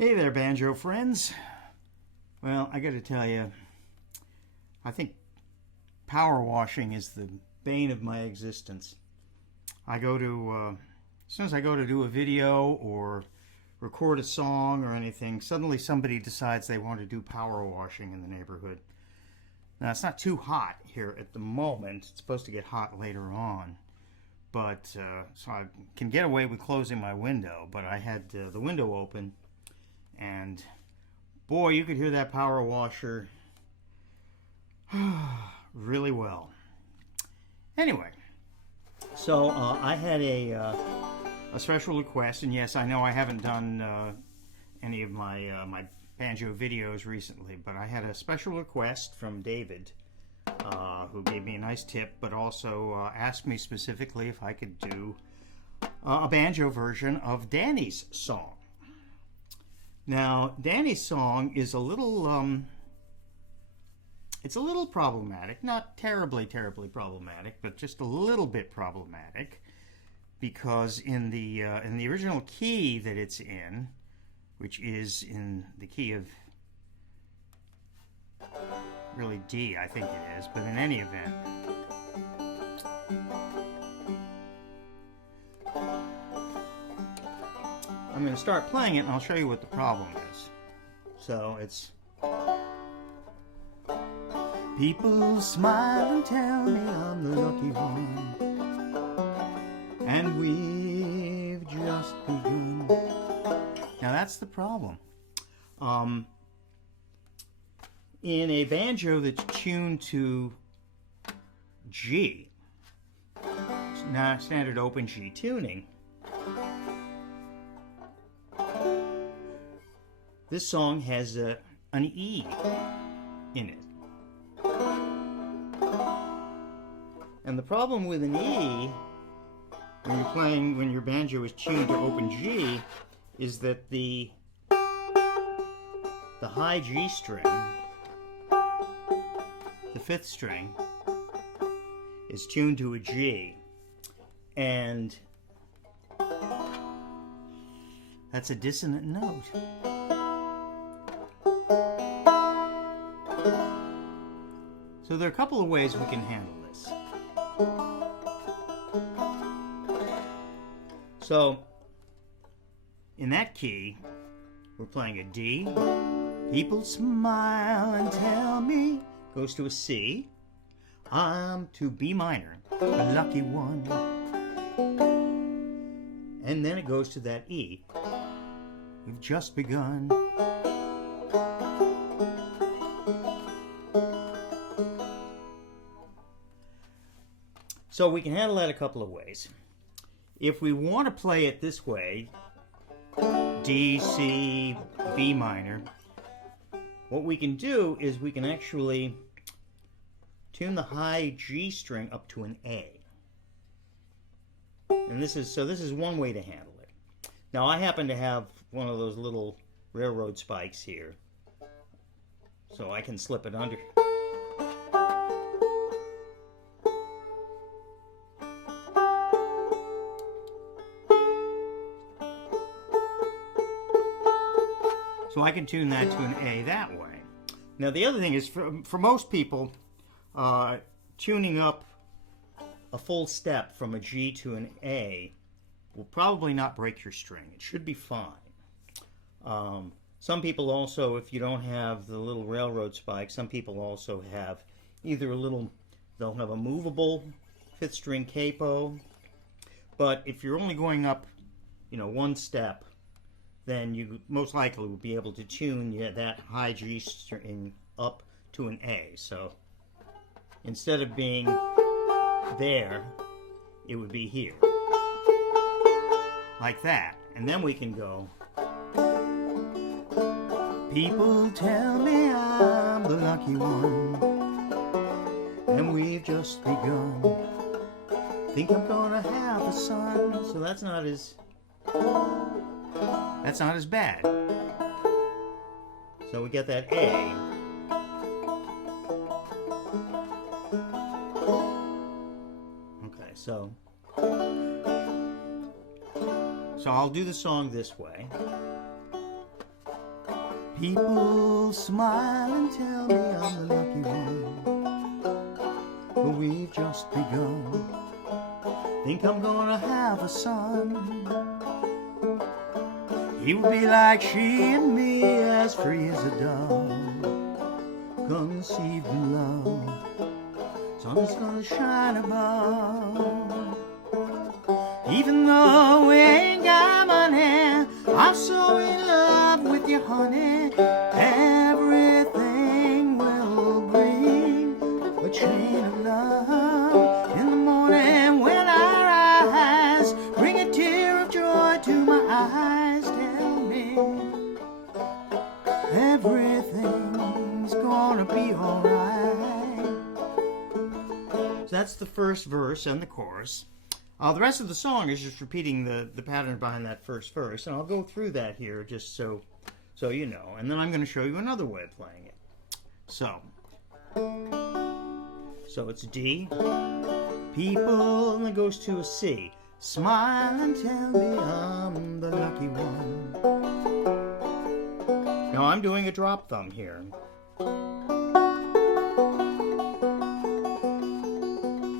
Hey there, banjo friends. Well, I got to tell you, I think power washing is the bane of my existence. As soon as I go to do a video or record a song or anything, suddenly somebody decides they want to do power washing in the neighborhood. Now, it's not too hot here at the moment. It's supposed to get hot later on. But, so I can get away with closing my window, but I had the window open. And boy, you could hear that power washer really well. Anyway, so I had a special request, and yes, I know I haven't done any of my banjo videos recently, but I had a special request from David, who gave me a nice tip, but also asked me specifically if I could do a banjo version of Danny's song. Now, Danny's song is a little, it's a little problematic. Not terribly problematic, but just a little bit problematic. Because in the original key that it's in, which is in the key of, really D, I think it is, but in any event, I'm going to start playing it and I'll show you what the problem is. So it's... People smile and tell me I'm the lucky one, and we've just begun. Now that's the problem. In a banjo that's tuned to G, not standard open G tuning, this song has an E in it. And the problem with an E, when your banjo is tuned to open G, is that the high G string, the fifth string, is tuned to a G. And that's a dissonant note. So there are a couple of ways we can handle this. So, in that key, we're playing a D. People smile and tell me, goes to a C. I'm to B minor, a lucky one. And then it goes to that E. We've just begun. So we can handle that a couple of ways. If we want to play it this way, D, C, B minor, what we can do is we can actually tune the high G string up to an A. And this is one way to handle it. Now I happen to have one of those little railroad spikes here, so I can slip it under. So I can tune that to an A that way. Now the other thing is, for most people, tuning up a full step from a G to an A will probably not break your string. It should be fine. Some people also, if you don't have the little railroad spike, some people also have either they'll have a movable fifth string capo, but if you're only going up, one step, then you most likely will be able to tune that high G string up to an A. So instead of being there, it would be here. Like that. And then we can go. People tell me I'm the lucky one, and we've just begun. Think I'm gonna have a son. So that's not as bad. So we get that A. Okay, so I'll do the song this way. People smile and tell me I'm the lucky one, but we've just begun. Think I'm gonna have a son. He will be like she and me, as free as a dove, conceived in love. Sun is gonna shine above. Even though we ain't got money, I'm so in love with you, honey. Everything will bring a chain of love. In the morning when I rise, bring a tear of joy to my eyes. Tell me everything's gonna be alright. So that's the first verse and the chorus. The rest of the song is just repeating the pattern behind that first verse, and I'll go through that here just so you know. And then I'm going to show you another way of playing it. So it's D, people, and it goes to a C. Smile and tell me I'm the lucky one. Now I'm doing a drop thumb here.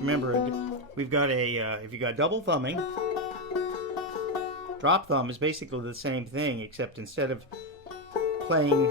Remember, we've got if you got double thumbing, drop thumb is basically the same thing, except instead of playing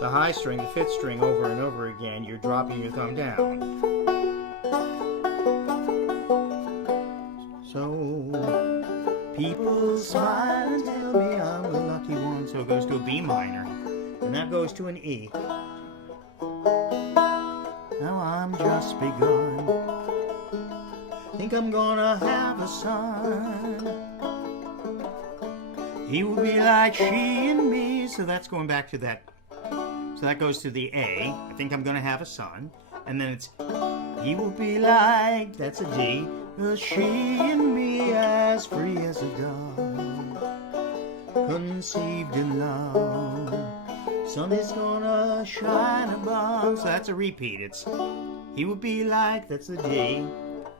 the high string, the fifth string, over and over again, you're dropping your thumb down. So, people smile and tell me I'm the lucky one. So it goes to a B minor, and that goes to an E. Now I'm just begun. Think I'm gonna have a son. He will be like she and me. So that's going back to that. So that goes to the A. I think I'm gonna have a son. And then it's he will be like, that's a D. She and me, as free as a dove, conceived in love. Sun is gonna shine above. So that's a repeat. It's he will be like, that's a D,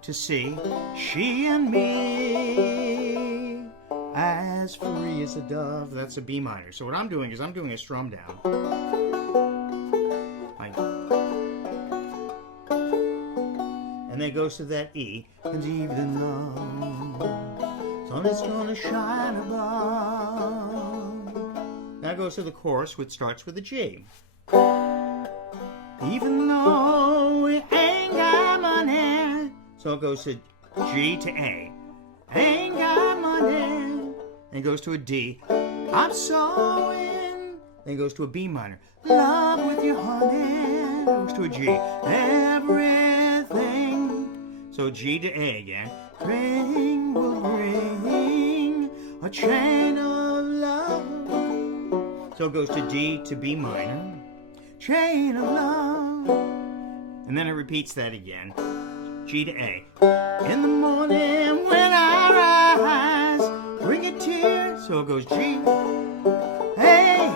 to C, she and me, as free as a dove. That's a B minor. So what I'm doing is I'm doing a strum down. And then it goes to that E, conceived in love. Sun is gonna shine above. Now it goes to the chorus, which starts with a G. Even though we ain't got money. So it goes to G to A. Ain't got money. Then it goes to a D. I'm so in. Then it goes to a B minor. Love with you, honey. Then it goes to a G. Everything. So G to A again. Ring will bring a chain of love. So it goes to D to B minor. Chain of love. And then it repeats that again. G to A. In the morning when I rise, bring a tear. So it goes G, A,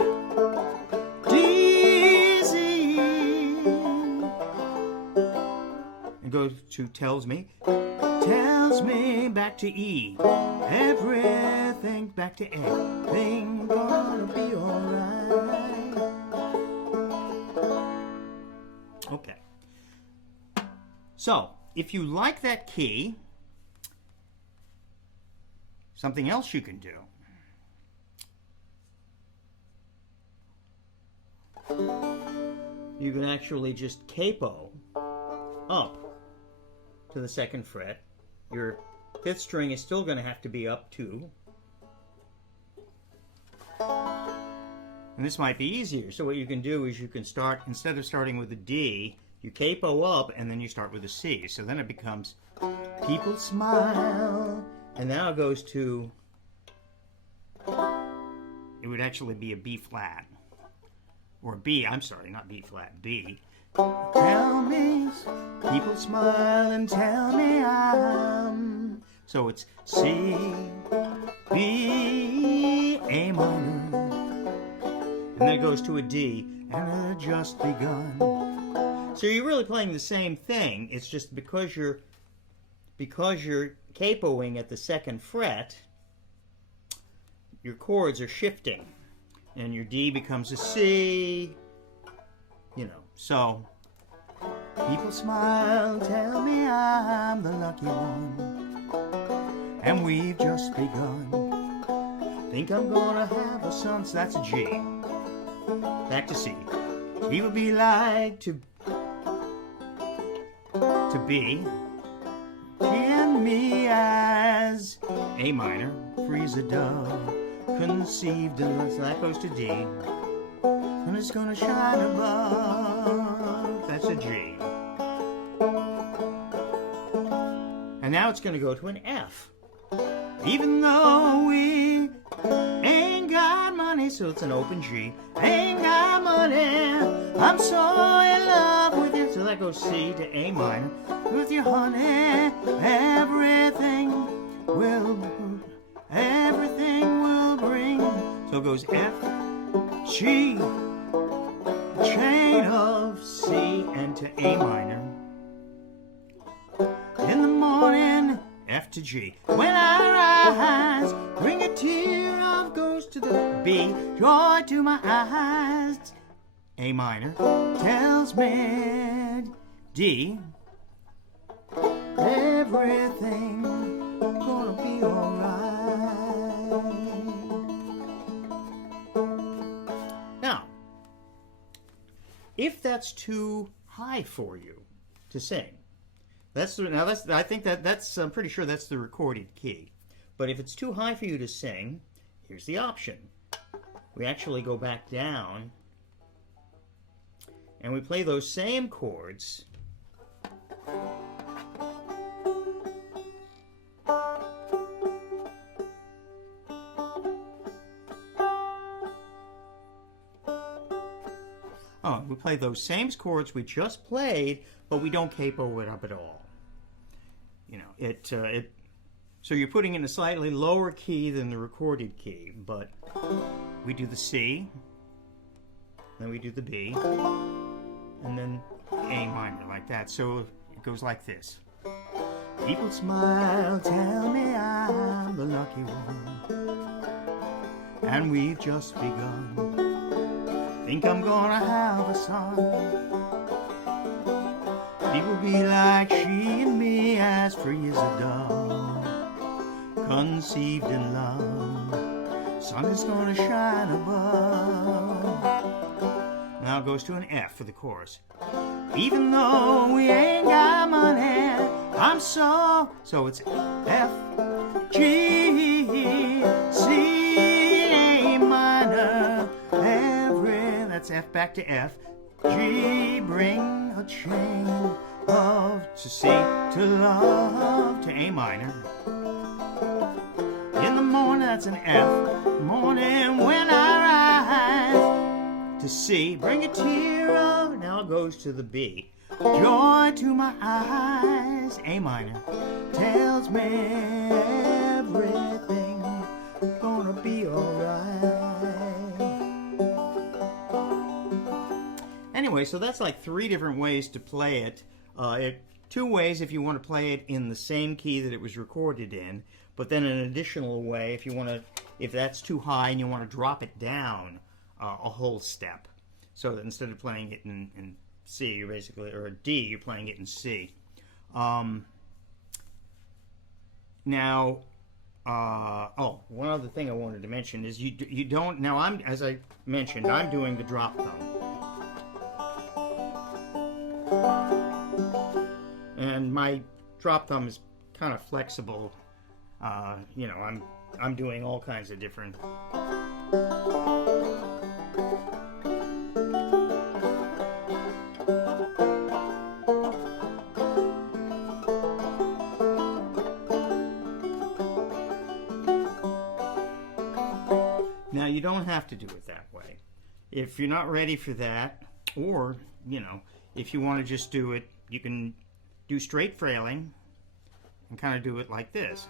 D, Z. It goes to tells me, back to E. Everything back to A. Thing gonna be alright. Okay. So, if you like that key, something else you can do. You can actually just capo up to the second fret. Your fifth string is still going to have to be up too. And this might be easier. So what you can do is you can start, instead of starting with a D, you capo up and then you start with a C. So then it becomes people smile. And now it goes to, it would actually be a B flat. Or B, I'm sorry, not B flat, B. Tell me, people smile and tell me I'm. So it's C, B, A minor. And then it goes to a D, and it just begun. So you're really playing the same thing. It's just because you're capoing at the second fret, your chords are shifting. and your D becomes a C, you know. So, people smile, tell me I'm the lucky one, and we've just begun. Think I'm gonna have a son, so that's a G. Back to C. He would be like to B, G and me as A minor, free as a dove, conceived in, so that goes to D, and it's gonna shine above, that's a G. And now it's gonna go to an F. Even though we ain't got money, so it's an open G, ain't got money, I'm so in love with you, so that goes C to A minor, with you honey, everything will bring, so it goes F, G, chain of C and to A minor. In the morning, F to G. When I rise, bring a tear of goes to the B, joy to my eyes. A minor tells me D, everything gonna be alright. Now, if that's too high for you to sing, I think that's I'm pretty sure that's the recorded key. But if it's too high for you to sing, here's the option. We actually go back down and we play those same chords. Oh, we play those same chords we just played, but we don't capo it up at all. You know, so you're putting in a slightly lower key than the recorded key, but we do the C, then we do the B, and then A minor, like that. So it goes like this. People smile, tell me I'm the lucky one, and we've just begun. Think I'm gonna have a son. People be like she and me, as free as a dove, conceived in love. Sun is gonna shine above. Now it goes to an F for the chorus. Even though we ain't got money, I'm so it's F, G, C, A minor, that's F back to F, G, bring a chain of to C, to love, to A minor. In the morning, that's an F, morning when I rise, to C, bring a tear of, now it goes to the B, joy to my eyes, A minor, tells me everything gonna be alright. Anyway, so that's like 3 different ways to play it. 2 ways if you want to play it in the same key that it was recorded in, but then an additional way if you want to, if that's too high and you want to drop it down a whole step, so that instead of playing it in C, you're basically, or D, you're playing it in C. Now, oh, one other thing I wanted to mention is you don't, now as I mentioned, I'm doing the drop thumb. And my drop thumb is kind of flexible. You know, I'm doing all kinds of different. Now you don't have to do it that way. If you're not ready for that, or you know, if you want to just do it, you can do straight frailing and kind of do it like this.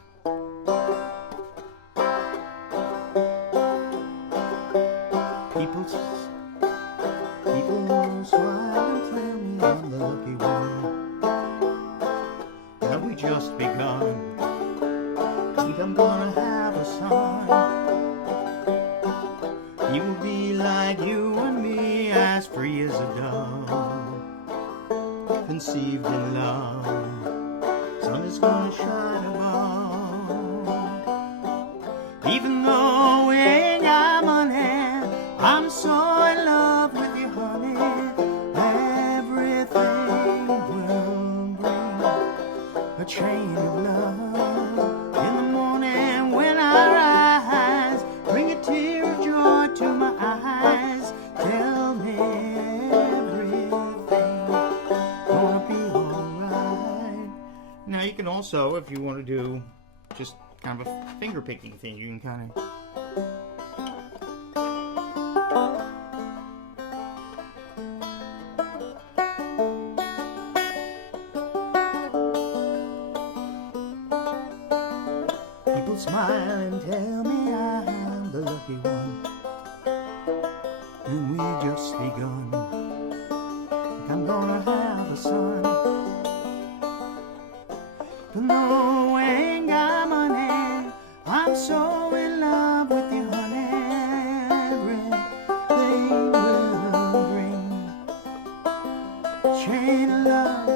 People smile and tell me I'm the lucky one. Have we just begun? Think I'm gonna have a son. He will be conceived in love. Sun is gonna shine above. Even though we ain't got money, I'm so in love with you, honey. Everything will bring a chain of love. In the morning when I rise, bring a tear of joy to my eyes. Tell me everything gonna be alright. Now you can also, if you want to do just kind of a finger picking thing, you can kind of people smile and tell me I'm the lucky one, and we just begun. Like I'm gonna have a son. But no, I ain't got money. I'm so in love with you, honey. Everything will bring a chain of love.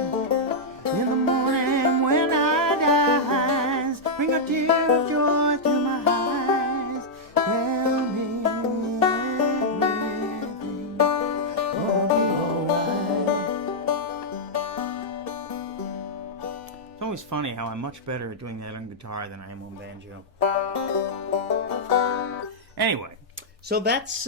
In the morning when I dies, bring a tear of joy to my eyes. Tell me everything gonna be alright. It's always funny how I'm much better at doing that on guitar than I am on banjo. Anyway, so that's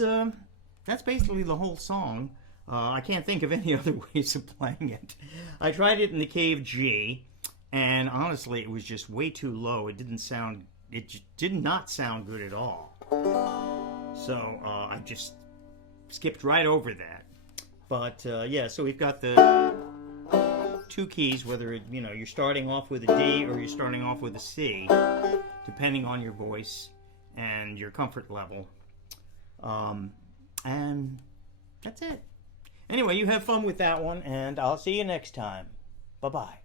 basically the whole song. I can't think of any other ways of playing it. I tried it in the key of G, and honestly, it was just way too low. It did not sound good at all. So I just skipped right over that. But yeah, so we've got the two keys, whether you're starting off with a D or you're starting off with a C, depending on your voice and your comfort level. And that's it. Anyway, you have fun with that one, and I'll see you next time. Bye-bye.